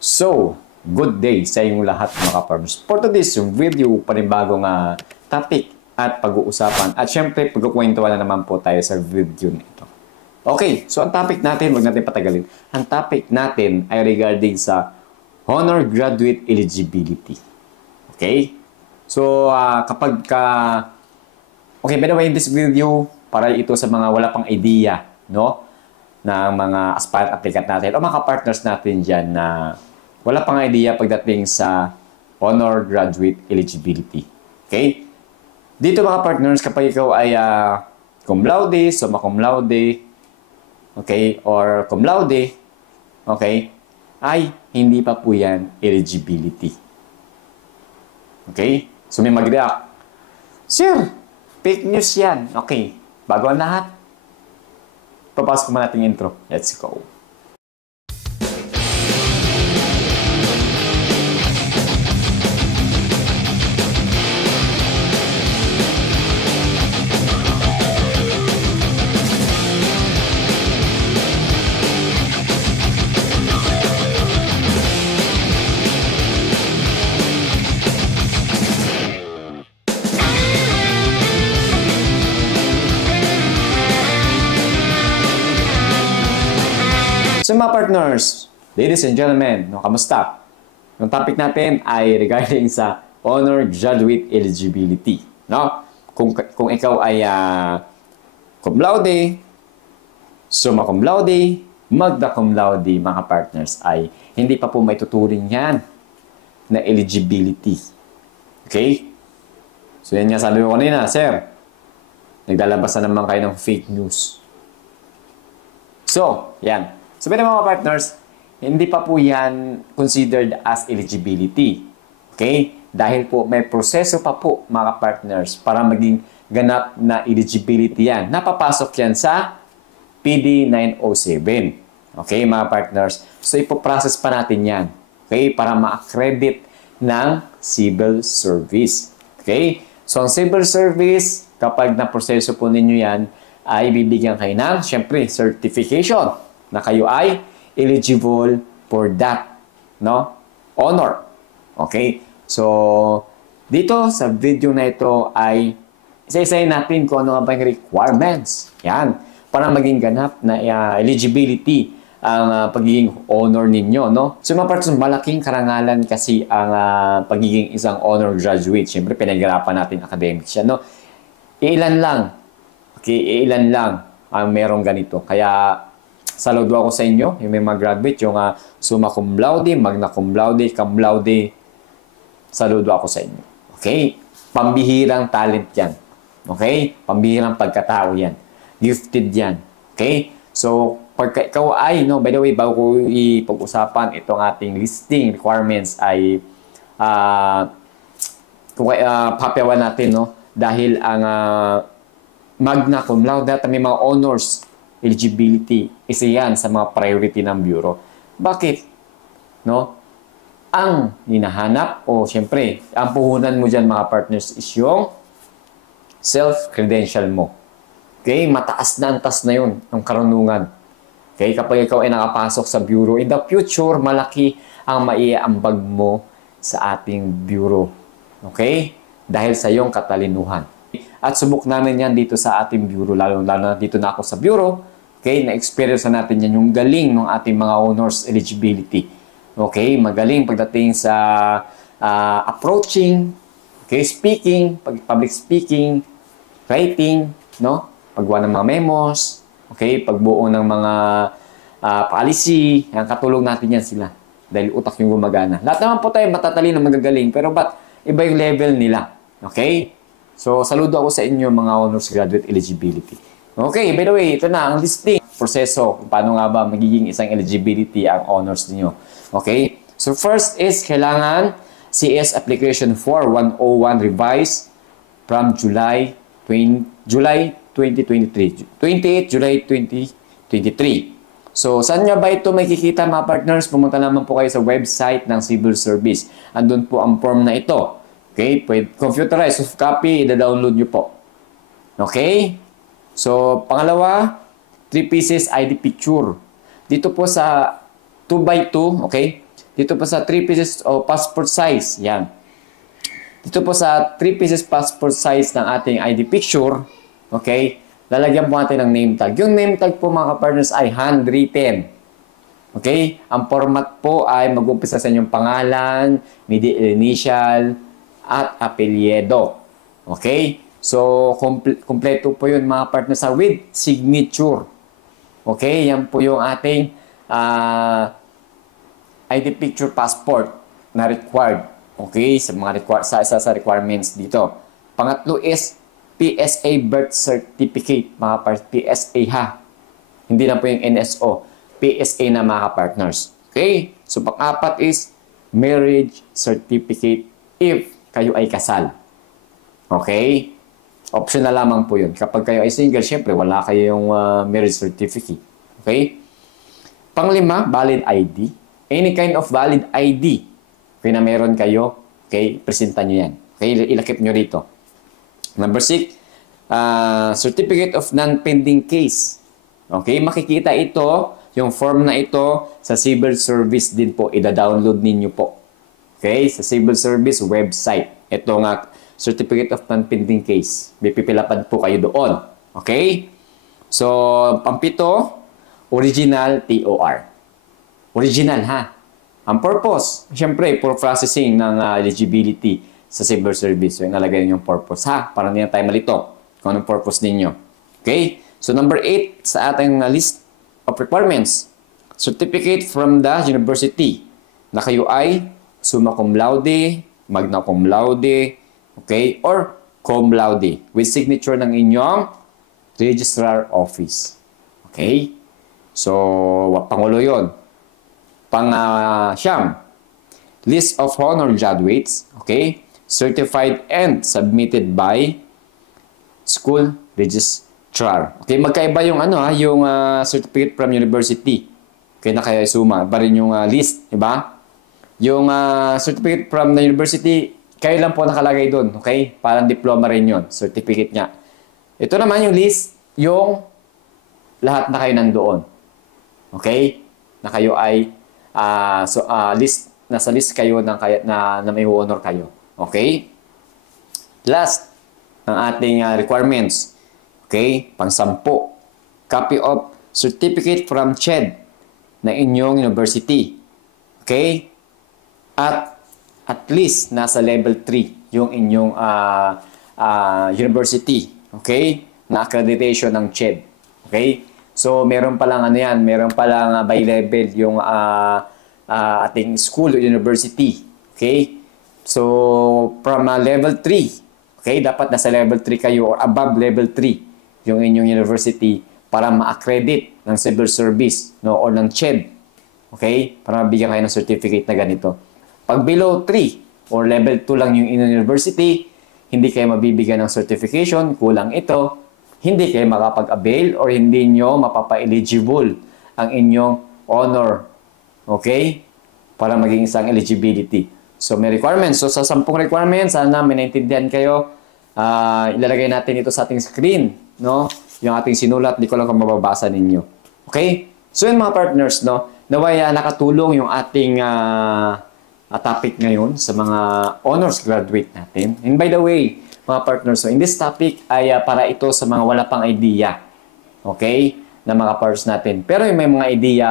So, good day sa inyong lahat mga farmers. For today's video, panibagong topic at pag-uusapan. At syempre, pagkukwentuhan na naman po tayo sa video nito. Okay, so ang topic natin, huwag natin patagalin. Ang topic natin ay regarding sa Honor Graduate Eligibility. Okay? So, kapag ka... Okay, by the way, in this video, para ito sa mga wala pang idea, no? Ng mga aspirant applicant natin o mga partners natin dyan na wala pang idea pagdating sa Honor Graduate Eligibility. Okay? Dito mga partners, kapag ikaw ay cum laude, summa cum laude, okay, or cum laude, okay, ay hindi pa po yan eligibility. Okay? So may mag-react, Sir, fake news yan. Okay, bago ang lahat, papasok mo natin intro. Let's go. So mga partners, ladies and gentlemen, no, kamusta? Yung topic natin ay regarding sa Honor Graduate Eligibility. No? Kung ikaw ay cum laude, summa cum laude, magna cum laude, mga partners, ay hindi pa po may tuturing yan na eligibility. Okay? So yan nga sabi ko kanina, Sir, naglalabas na naman kayo ng fake news. So, yan. Sabi ng mga partners, hindi pa po yan considered as eligibility. Okay? Dahil po may proseso pa po mga partners para maging ganap na eligibility yan. Napapasok yan sa PD 907. Okay mga partners? So ipoprocess pa natin yan. Okay? Para ma-accredit ng civil service. Okay? So ang civil service, kapag na-proseso po ninyo yan, ay bibigyan kayo ng, syempre, certification na kayo ay eligible for that, no? Honor. Okay? So, dito sa video na ito ay isa-isayin natin kung ano nga ba yung requirements. Yan. Para maging ganap na eligibility ang pagiging honor ninyo, no? So, mga parts, malaking karangalan kasi ang pagiging isang honor graduate. Siyempre, pinaghirapan natin academics yan, no? Ilan lang. Okay, ilan lang ang merong ganito. Kaya, saludo ako sa inyo, yung may mag-graduate, yung summa cum laude, magna cum laude, cum laude, saludo ako sa inyo. Okay? Pambihirang talent yan. Okay? Pambihirang pagkatao yan. Gifted yan. Okay? So, pagka ikaw ay, no, by the way, bago ko ipag-usapan itong ating listing requirements ay papayawan natin, no? Dahil ang magna cum laude at may mga honors eligibility, isa yan sa mga priority ng Bureau. Bakit? No? Ang hinahanap, o syempre, ang puhunan mo dyan mga partners is yung self-credential mo. Okay? Mataas na antas na yun, ang karunungan. Okay? Kapag ikaw ay nakapasok sa Bureau, in the future, malaki ang maiambag mo sa ating Bureau. Okay? Dahil sa iyong katalinuhan. At subok namin yan dito sa ating Bureau, lalo na dito na ako sa Bureau. Okay, na-experience na natin yan, yung galing ng ating mga honors eligibility. Okay, magaling pagdating sa approaching, okay, speaking, public speaking, writing, no? Paggawa ng mga memos, okay, pagbuo ng mga policy, yan, katulong natin yan sila. Dahil utak yung gumagana. Lahat naman po tayo matatalino, magagaling, pero ba't iba yung level nila? Okay? So, saludo ako sa inyo mga honors graduate eligibility. Okay, by the way, ito na ang listing proseso kung paano nga ba magiging isang eligibility ang honors niyo. Okay? So first is kailangan CS Application 4101 revised from July 2023. 28 July 2023. So saan nga ba ito makikita mga partners? Pumunta naman po kayo sa website ng Civil Service. Andun po ang form na ito. Okay? Computerized soft copy, i-download nyo po. Okay? So, pangalawa, 3 pieces ID picture. Dito po sa 2x2, okay? Dito po sa 3 pieces o passport size. Yan. Dito po sa 3 pieces passport size ng ating ID picture, okay, lalagyan po natin ng name tag. Yung name tag po mga partners ay handwritten. Okay? Ang format po ay mag-umpisa sa inyong pangalan, middle initial, at apelyido. Okay? So, kompleto po yun mga partners with signature. Okay? Yan po yung ating ID picture passport na required. Okay, sa mga sa requirements dito. Pangatlo is PSA birth certificate, mga PSA ha. Hindi na po yung NSO. PSA na mga partners. Okay? So pang-apat is marriage certificate if kayo ay kasal. Okay? Optional lamang po yun. Kapag kayo ay single, syempre wala kayong marriage certificate. Okay? Panglima, valid ID. Any kind of valid ID. Okay, na meron kayo, okay, presenta nyo yan. Okay, ilakip nyo rito. Number 6, certificate of non-pending case. Okay, makikita ito, yung form na ito, sa civil service din po, ida-download ninyo po. Okay, sa civil service website. Ito nga, certificate of non-pending case. Pipilapan po kayo doon. Okay, so, pampito, original TOR. Original ha. Ang purpose, syempre, for processing ng eligibility sa civil service. So, yung nalagay yung purpose, ha? Para hindi na tayo malito kung anong purpose ninyo. Okay? So, number 8 sa ating list of requirements, certificate from the university na kayo ay summa cum laude, magna cum laude, okay? Or cum laude with signature ng inyong registrar office. Okay? So, pangulo yun. Pang-siyam, list of honor graduates, okay, certified and submitted by school registrar. Okay, magkaiba yung yung certificate from university. Okay, na kaya suma, ba rin yung list, di ba? Yung certificate from the university, kayo lang po nakalagay doon, okay? Parang diploma rin yun, certificate niya. Ito naman yung list, yung lahat na kayo nandoon. Okay? Na kayo ay nasa list kayo na may honor kayo. Okay? Last, ng ating requirements. Okay? Pang-sampu. Copy of certificate from CHED na inyong university. Okay? At least nasa level 3 yung inyong university. Okay? Na accreditation ng CHED. Okay? So, meron palang meron palang by level yung ating school or university. Okay? So, from level 3, okay, dapat nasa level 3 kayo or above level 3 yung inyong university para ma-accredit ng civil service, no, or ng CHED. Okay? Para mabigyan kayo ng certificate na ganito. Pag below 3 or level 2 lang yung inyong university, hindi kayo mabibigyan ng certification, kulang ito, hindi kayo makapag-avail or hindi nyo mapapa-eligible ang inyong honor. Okay? Para maging isang eligibility. So, may requirements. So, sa 10 requirements, sana may naintindihan kayo. Ilalagay natin ito sa ating screen. No? Yung ating sinulat, di ko lang kung mababasa ninyo. Okay? So, yun mga partners, no? Naway nakatulong yung ating topic ngayon sa mga honors graduate natin. And by the way, mga partners, so in this topic ay para ito sa mga wala pang idea, okay, na mga partners natin. Pero yung may mga idea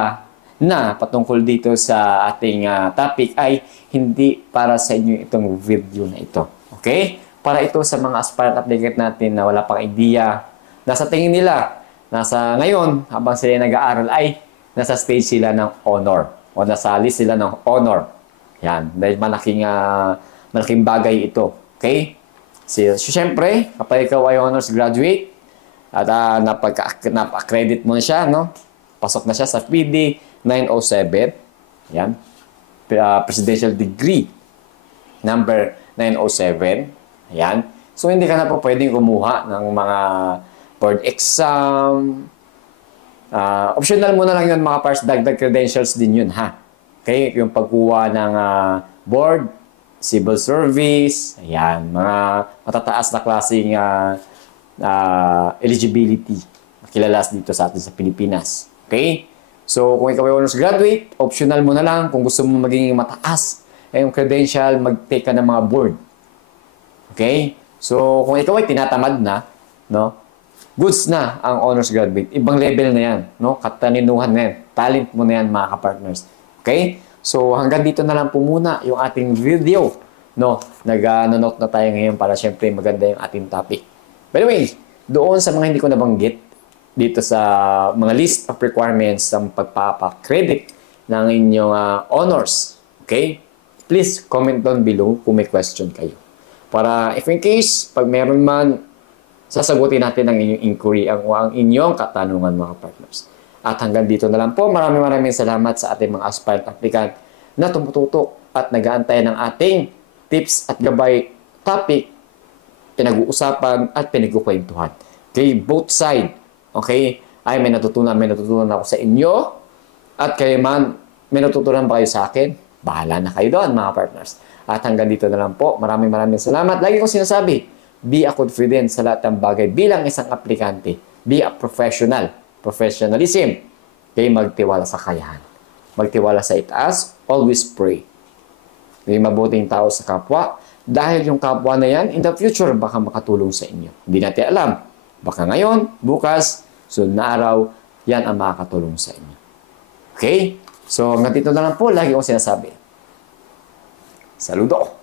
na patungkol dito sa ating topic ay hindi para sa inyo itong video na ito. Okay? Para ito sa mga aspirant applicant natin na wala pang idea, nasa tingin nila, nasa ngayon, habang sila nag-aaral ay nasa stage sila ng honor o nasa list sila ng honor. Yan, dahil malaking bagay ito. Okay? So, syempre, kapag ikaw ay honors graduate at napa-accredit mo na siya, no? Pasok na siya sa PD 907. Yan. Presidential degree number 907. Yan. So, hindi ka na po pwedeng kumuha ng mga board exam. Optional mo na lang yun, mga pars. Dagdag credentials din yun, ha? Okay? Yung pagkuha ng board, civil service, ayan, mga matataas na klaseng eligibility kilala dito sa atin sa Pilipinas. Okay? So, kung ikaw ay honors graduate, optional mo na lang. Kung gusto mo maging mataas yung credential, mag-take ka ng mga board. Okay? So, kung ikaw ay tinatamad na, no? Goods na ang honors graduate. Ibang level na yan, no? Kataninuhan na yan. Talent mo na yan, mga kapartners. Okay? So, hanggang dito na lang po muna yung ating video, no? Nag-note na tayo ngayon para syempre maganda yung ating topic. By the way, doon sa mga hindi ko nabanggit, dito sa mga list of requirements ng pagpapakredit ng inyong honors, okay? Please comment down below kung may question kayo. Para if in case, pag meron man, sasagutin natin ang inyong inquiry, ang inyong katanungan, mga partners. At hanggang dito na lang po. Maraming salamat sa ating mga aspirant applicant na tumututok at nag-aantay ng ating tips at gabay topic, pinag-uusapan at pinagkukwentuhan. Okay, both side. Okay, ay may natutunan ako sa inyo. At kayo man, may natutunan ba kayo sa akin? Bahala na kayo doon, mga partners. At hanggang dito na lang po. Maraming salamat. Lagi kong sinasabi, be a confident sa lahat ng bagay bilang isang aplikante. Be a professional. Professionalism. Okay, magtiwala sa kakayahan. Magtiwala sa itaas. Always pray. Okay, mabuting tao sa kapwa. Dahil yung kapwa na yan, in the future, baka makatulong sa inyo. Hindi natin alam. Baka ngayon, bukas, sunod na araw, yan ang makakatulong sa inyo. Okay? So, hanggang dito na lang po, lagi kong sinasabi. Saludo!